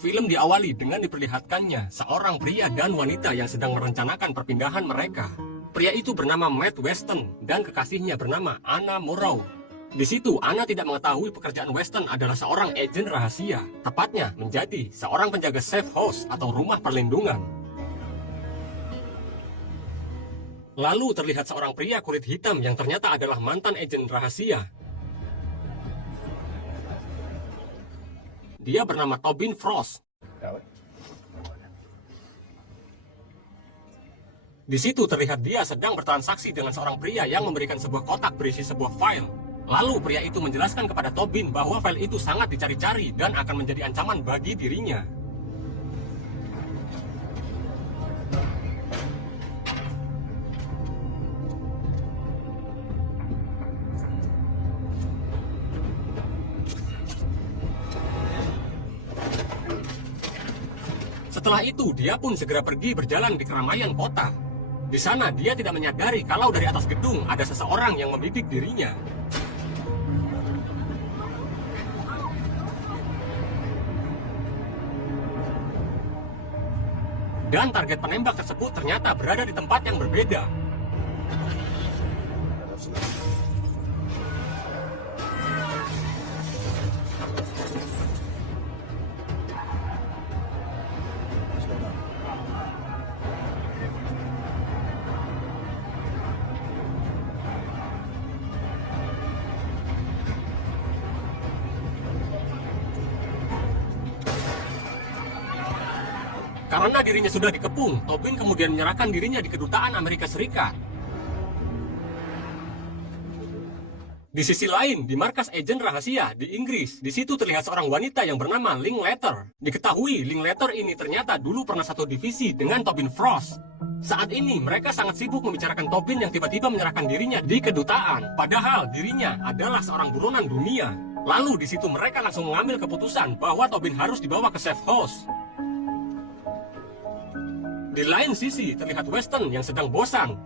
Film diawali dengan diperlihatkannya seorang pria dan wanita yang sedang merencanakan perpindahan mereka. Pria itu bernama Matt Weston dan kekasihnya bernama Anna Morrow. Di situ, Anna tidak mengetahui pekerjaan Weston adalah seorang agen rahasia, tepatnya menjadi seorang penjaga safe house atau rumah perlindungan. Lalu terlihat seorang pria kulit hitam yang ternyata adalah mantan agen rahasia. Dia bernama Tobin Frost. Di situ terlihat dia sedang bertransaksi dengan seorang pria yang memberikan sebuah kotak berisi sebuah file. Lalu pria itu menjelaskan kepada Tobin bahwa file itu sangat dicari-cari dan akan menjadi ancaman bagi dirinya. Setelah itu, dia pun segera pergi berjalan di keramaian kota. Di sana, dia tidak menyadari kalau dari atas gedung ada seseorang yang membidik dirinya. Dan target penembak tersebut ternyata berada di tempat yang berbeda. Karena dirinya sudah dikepung, Tobin kemudian menyerahkan dirinya di kedutaan Amerika Serikat. Di sisi lain, di markas agen rahasia di Inggris, di situ terlihat seorang wanita yang bernama Linklater. Diketahui Linklater ini ternyata dulu pernah satu divisi dengan Tobin Frost. Saat ini mereka sangat sibuk membicarakan Tobin yang tiba-tiba menyerahkan dirinya di kedutaan, padahal dirinya adalah seorang buronan dunia. Lalu di situ mereka langsung mengambil keputusan bahwa Tobin harus dibawa ke safe house. Di lain sisi, terlihat Weston yang sedang bosan.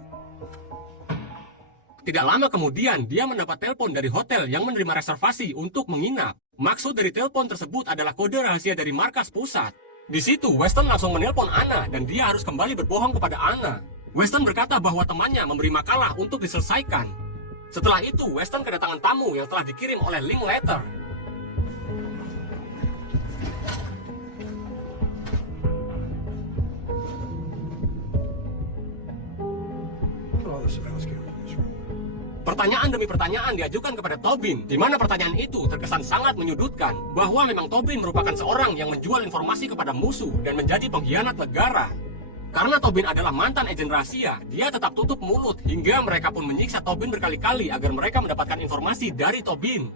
Tidak lama kemudian, dia mendapat telepon dari hotel yang menerima reservasi untuk menginap. Maksud dari telepon tersebut adalah kode rahasia dari markas pusat. Di situ, Weston langsung menelpon Anna dan dia harus kembali berbohong kepada Anna. Weston berkata bahwa temannya memberi makalah untuk diselesaikan. Setelah itu, Weston kedatangan tamu yang telah dikirim oleh Linklater. Pertanyaan demi pertanyaan diajukan kepada Tobin, di mana pertanyaan itu terkesan sangat menyudutkan, bahwa memang Tobin merupakan seorang yang menjual informasi kepada musuh dan menjadi pengkhianat negara. Karena Tobin adalah mantan agen rahasia, dia tetap tutup mulut hingga mereka pun menyiksa Tobin berkali-kali agar mereka mendapatkan informasi dari Tobin.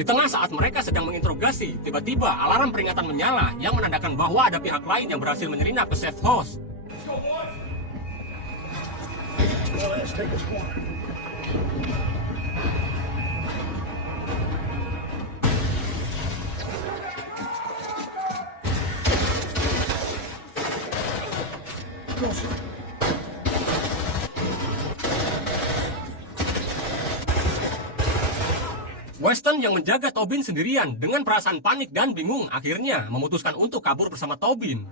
Di tengah saat mereka sedang menginterogasi, tiba-tiba alarm peringatan menyala yang menandakan bahwa ada pihak lain yang berhasil menyelinap ke safe house. Weston yang menjaga Tobin sendirian dengan perasaan panik dan bingung akhirnya memutuskan untuk kabur bersama Tobin.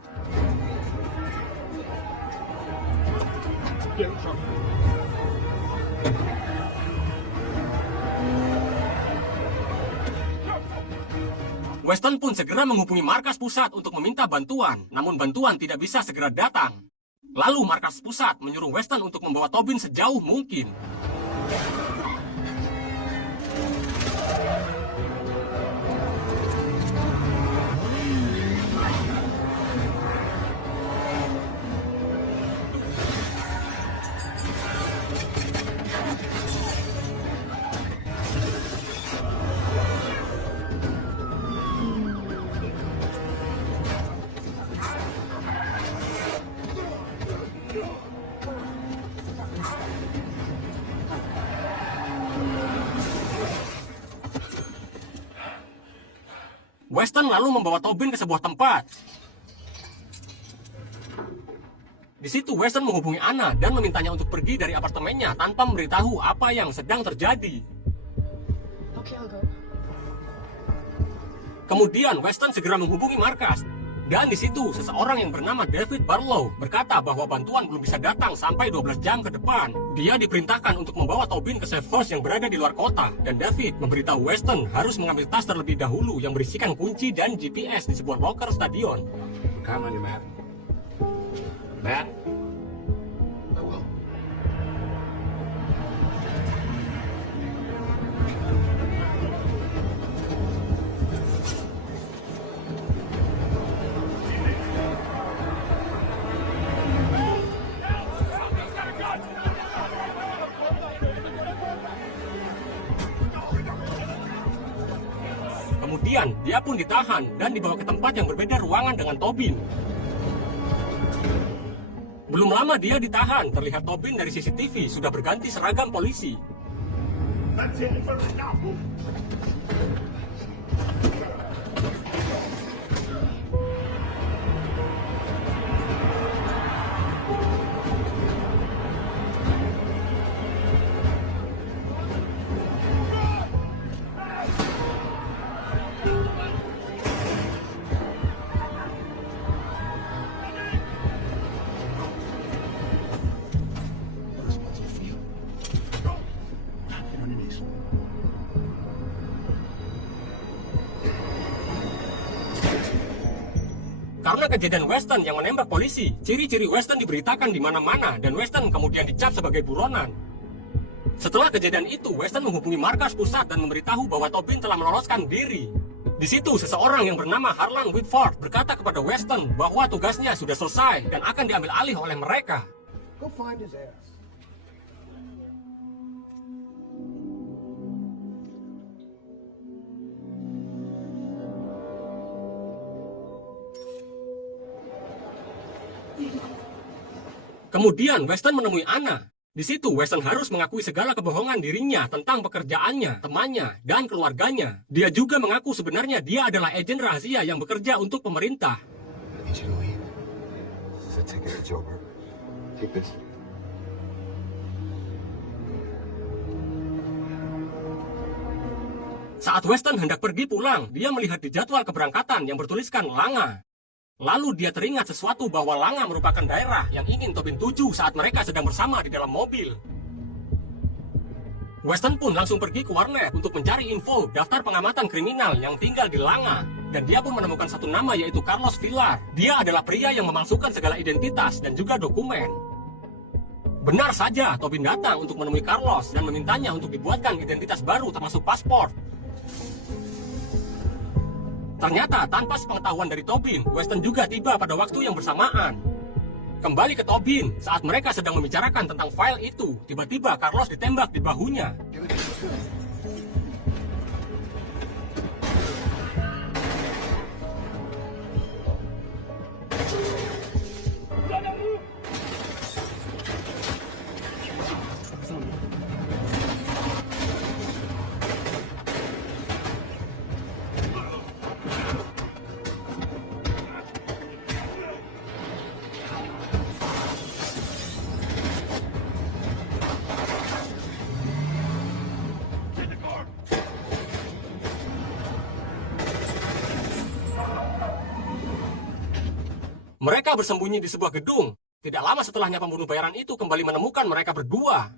Weston pun segera menghubungi markas pusat untuk meminta bantuan, namun bantuan tidak bisa segera datang. Lalu markas pusat menyuruh Weston untuk membawa Tobin sejauh mungkin. Weston lalu membawa Tobin ke sebuah tempat. Di situ Weston menghubungi Anna dan memintanya untuk pergi dari apartemennya tanpa memberitahu apa yang sedang terjadi. Okay, I'll go. Kemudian Weston segera menghubungi markas. Dan di situ seseorang yang bernama David Barlow berkata bahwa bantuan belum bisa datang sampai 12 jam ke depan. Dia diperintahkan untuk membawa Tobin ke safe house yang berada di luar kota. Dan David memberitahu Weston harus mengambil tas terlebih dahulu yang berisikan kunci dan GPS di sebuah locker stadion. Count on you, Matt. Matt? I will. Kemudian dia pun ditahan dan dibawa ke tempat yang berbeda ruangan dengan Tobin. Belum lama dia ditahan, terlihat Tobin dari CCTV sudah berganti seragam polisi. Karena kejadian Weston yang menembak polisi, ciri-ciri Weston diberitakan di mana-mana dan Weston kemudian dicap sebagai buronan. Setelah kejadian itu, Weston menghubungi markas pusat dan memberitahu bahwa Tobin telah meloloskan diri. Di situ, seseorang yang bernama Harlan Whitford berkata kepada Weston bahwa tugasnya sudah selesai dan akan diambil alih oleh mereka. Go find his ass. Kemudian Weston menemui Anna. Di situ Weston harus mengakui segala kebohongan dirinya tentang pekerjaannya, temannya, dan keluarganya. Dia juga mengaku sebenarnya dia adalah agen rahasia yang bekerja untuk pemerintah. I need you to leave. This is a ticket to Joburg. Take this. Saat Weston hendak pergi pulang, dia melihat di jadwal keberangkatan yang bertuliskan Langa. Lalu dia teringat sesuatu bahwa Langa merupakan daerah yang ingin Tobin tuju saat mereka sedang bersama di dalam mobil. Weston pun langsung pergi ke warnet untuk mencari info daftar pengamatan kriminal yang tinggal di Langa. Dan dia pun menemukan satu nama yaitu Carlos Villar. Dia adalah pria yang memalsukan segala identitas dan juga dokumen. Benar saja, Tobin datang untuk menemui Carlos dan memintanya untuk dibuatkan identitas baru termasuk paspor. Ternyata tanpa sepengetahuan dari Tobin, Weston juga tiba pada waktu yang bersamaan. Kembali ke Tobin, saat mereka sedang membicarakan tentang file itu, tiba-tiba Carlos ditembak di bahunya. Mereka bersembunyi di sebuah gedung. Tidak lama setelahnya pembunuh bayaran itu kembali menemukan mereka berdua.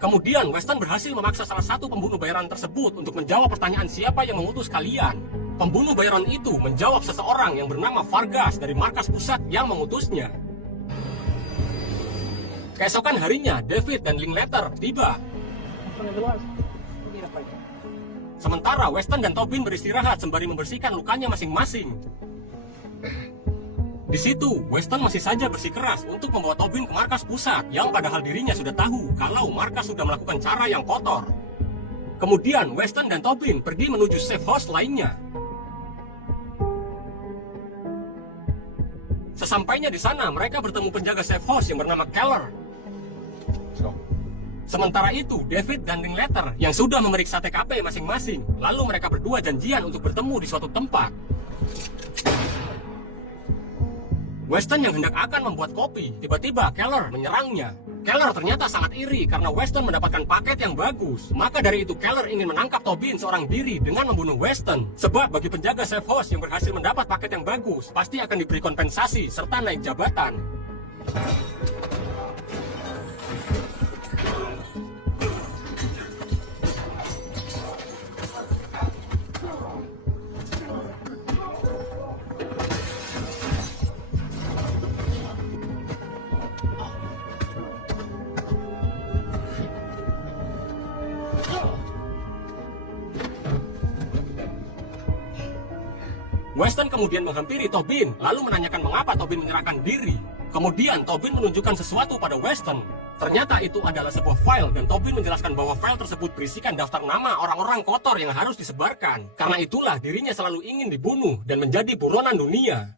Kemudian Weston berhasil memaksa salah satu pembunuh bayaran tersebut untuk menjawab pertanyaan siapa yang mengutus kalian. Pembunuh bayaran itu menjawab seseorang yang bernama Vargas dari markas pusat yang mengutusnya. Keesokan harinya, David dan Linklater tiba. Sementara Weston dan Tobin beristirahat sembari membersihkan lukanya masing-masing. Di situ, Weston masih saja bersikeras untuk membawa Tobin ke markas pusat yang padahal dirinya sudah tahu kalau markas sudah melakukan cara yang kotor. Kemudian Weston dan Tobin pergi menuju safe house lainnya. Sesampainya di sana, mereka bertemu penjaga safe house yang bernama Keller. Let's go. Sementara itu, David dan Linklater yang sudah memeriksa TKP masing-masing. Lalu mereka berdua janjian untuk bertemu di suatu tempat. Weston yang hendak akan membuat kopi, tiba-tiba Keller menyerangnya. Keller ternyata sangat iri karena Weston mendapatkan paket yang bagus. Maka dari itu Keller ingin menangkap Tobin seorang diri dengan membunuh Weston. Sebab bagi penjaga safe house yang berhasil mendapat paket yang bagus, pasti akan diberi kompensasi serta naik jabatan. Weston kemudian menghampiri Tobin, lalu menanyakan mengapa Tobin menyerahkan diri. Kemudian Tobin menunjukkan sesuatu pada Weston. Ternyata itu adalah sebuah file dan Tobin menjelaskan bahwa file tersebut berisikan daftar nama orang-orang kotor yang harus disebarkan. Karena itulah dirinya selalu ingin dibunuh dan menjadi buronan dunia.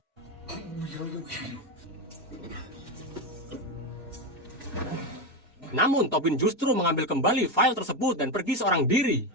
Namun Tobin justru mengambil kembali file tersebut dan pergi seorang diri.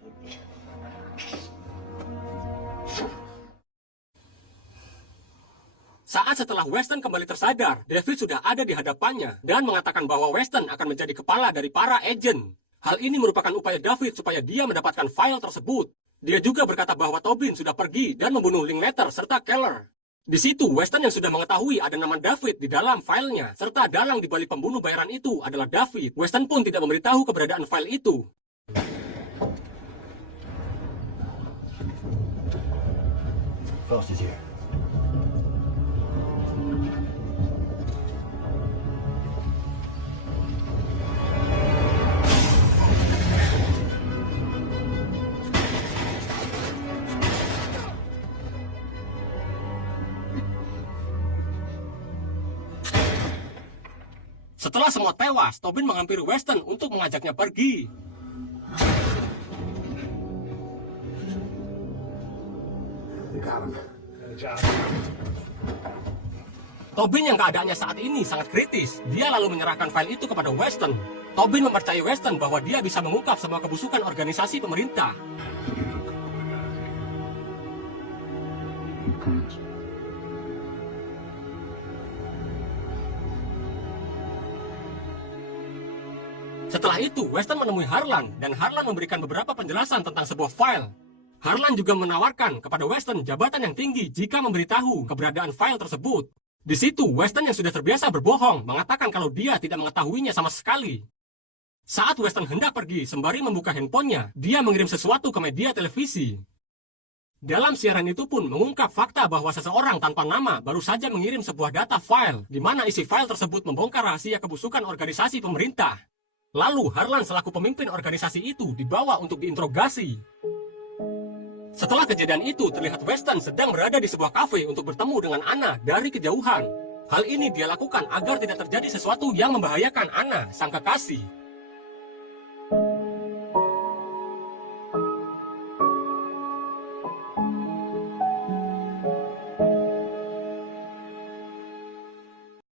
Saat setelah Weston kembali tersadar, David sudah ada di hadapannya dan mengatakan bahwa Weston akan menjadi kepala dari para agen. Hal ini merupakan upaya David supaya dia mendapatkan file tersebut. Dia juga berkata bahwa Tobin sudah pergi dan membunuh Linklater serta Keller. Di situ, Weston yang sudah mengetahui ada nama David di dalam filenya, serta dalang di balik pembunuh bayaran itu adalah David. Weston pun tidak memberitahu keberadaan file itu. Frost is here. Setelah semua tewas, Tobin menghampiri Weston untuk mengajaknya pergi. You got him. Tobin yang keadaannya saat ini sangat kritis. Dia lalu menyerahkan file itu kepada Weston. Tobin mempercayai Weston bahwa dia bisa mengungkap semua kebusukan organisasi pemerintah. Setelah itu, Weston menemui Harlan, dan Harlan memberikan beberapa penjelasan tentang sebuah file. Harlan juga menawarkan kepada Weston jabatan yang tinggi jika memberitahu keberadaan file tersebut. Di situ, Weston yang sudah terbiasa berbohong mengatakan kalau dia tidak mengetahuinya sama sekali. Saat Weston hendak pergi sembari membuka handphonenya, dia mengirim sesuatu ke media televisi. Dalam siaran itu pun mengungkap fakta bahwa seseorang tanpa nama baru saja mengirim sebuah data file, di mana isi file tersebut membongkar rahasia kebusukan organisasi pemerintah. Lalu Harlan selaku pemimpin organisasi itu dibawa untuk diinterogasi. Setelah kejadian itu, terlihat Weston sedang berada di sebuah kafe untuk bertemu dengan Anna dari kejauhan. Hal ini dia lakukan agar tidak terjadi sesuatu yang membahayakan Anna, sang kekasih.